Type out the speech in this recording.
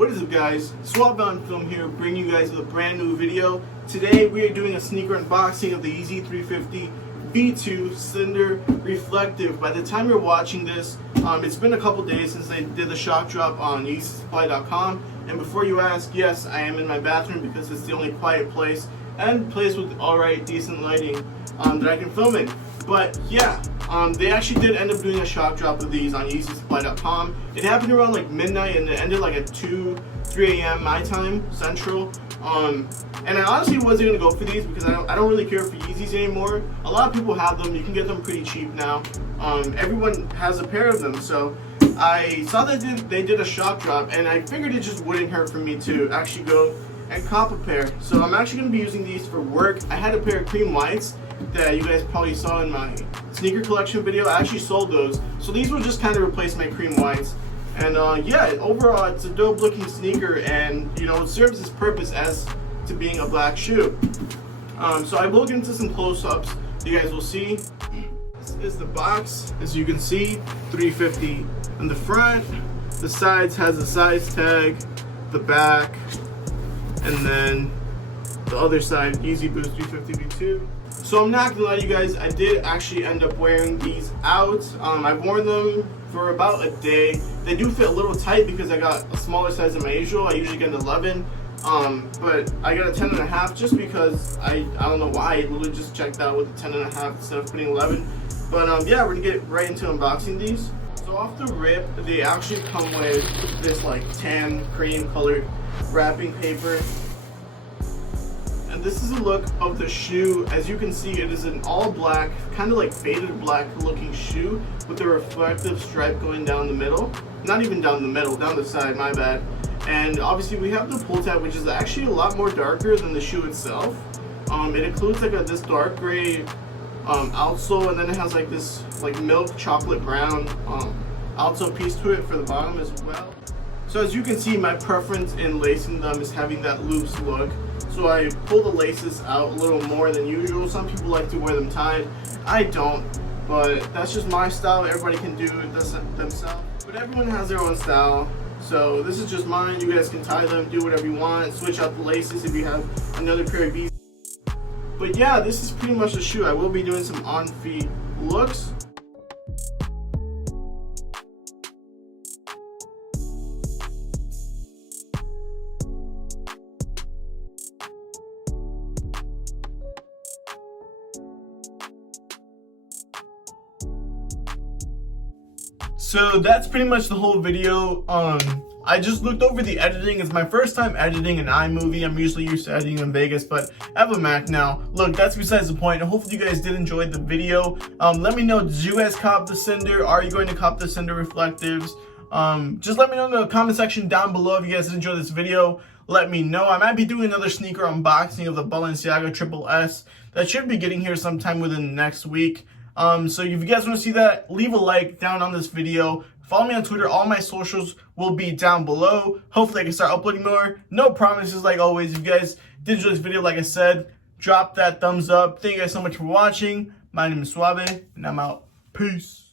What is up, guys? Swap on Film here, bringing you guys with a brand new video. Today we are doing a sneaker unboxing of the Yeezy 350 V2 Cinder Reflective. By the time you're watching this, it's been a couple days since they did the shock drop on YeezySupply.com. And before you ask, yes, I am in my bathroom because it's the only quiet place and place with alright decent lighting that I can film in. But yeah, they actually did end up doing a shock drop of these on YeezySupply.com. It happened around like midnight and it ended like at 3 a.m. my time, Central. And I honestly wasn't gonna go for these because I don't really care for Yeezys anymore. A lot of people have them. You can get them pretty cheap now. Everyone has a pair of them, so I saw that they did a shock drop, and I figured it just wouldn't hurt for me to actually go and cop a pair. So I'm actually gonna be using these for work. I had a pair of cream whites that you guys probably saw in my sneaker collection video. I actually sold those, so these will just kind of replace my cream whites. And yeah, overall it's a dope looking sneaker, and you know, it serves its purpose as to being a black shoe. So I will get into some close-ups you guys will see. This is the box. As you can see, 350 in the front, the sides has a size tag, the back, and then the other side, Yeezy Boost 350 V2. So I'm not gonna lie to you guys, I did actually end up wearing these out. I've worn them for about a day. They do fit a little tight because I got a smaller size in my usual. I usually get an 11, but I got a 10.5 just because I don't know why. I literally just checked out with a 10.5 instead of putting 11. But yeah, we're gonna get right into unboxing these. So off the rip, they actually come with this like tan cream colored wrapping paper. And this is a look of the shoe. As you can see, it is an all black, kind of like faded black looking shoe with a reflective stripe going down the middle. Not even down the middle, down the side, my bad. And obviously we have the pull tab, which is actually a lot more darker than the shoe itself. It includes like this dark gray outsole, and then it has like this like milk chocolate brown outsole piece to it for the bottom as well. So as you can see, my preference in lacing them is having that loose look. So I pull the laces out a little more than usual. Some people like to wear them tied. I don't, but that's just my style. Everybody can do this themselves. But everyone has their own style. So this is just mine. You guys can tie them, do whatever you want. Switch out the laces if you have another pair of these. But yeah, this is pretty much the shoe. I will be doing some on-feet looks. So that's pretty much the whole video. I just looked over the editing. It's my first time editing an iMovie. I'm usually used to editing in Vegas, but I have a Mac now. Look, that's besides the point. Hopefully you guys did enjoy the video. Let me know, did you guys cop the Cinder? Are you going to cop the Cinder Reflectives? Just let me know in the comment section down below if you guys did enjoy this video. Let me know. I might be doing another sneaker unboxing of the Balenciaga Triple S. That should be getting here sometime within the next week. So if you guys want to see that, leave a like down on this video. Follow me on Twitter. All my socials will be down below. Hopefully I can start uploading more. No promises, like always. If you guys did enjoy this video, like I said, drop that thumbs up. Thank you guys so much for watching. My name is Suave, and I'm out. Peace.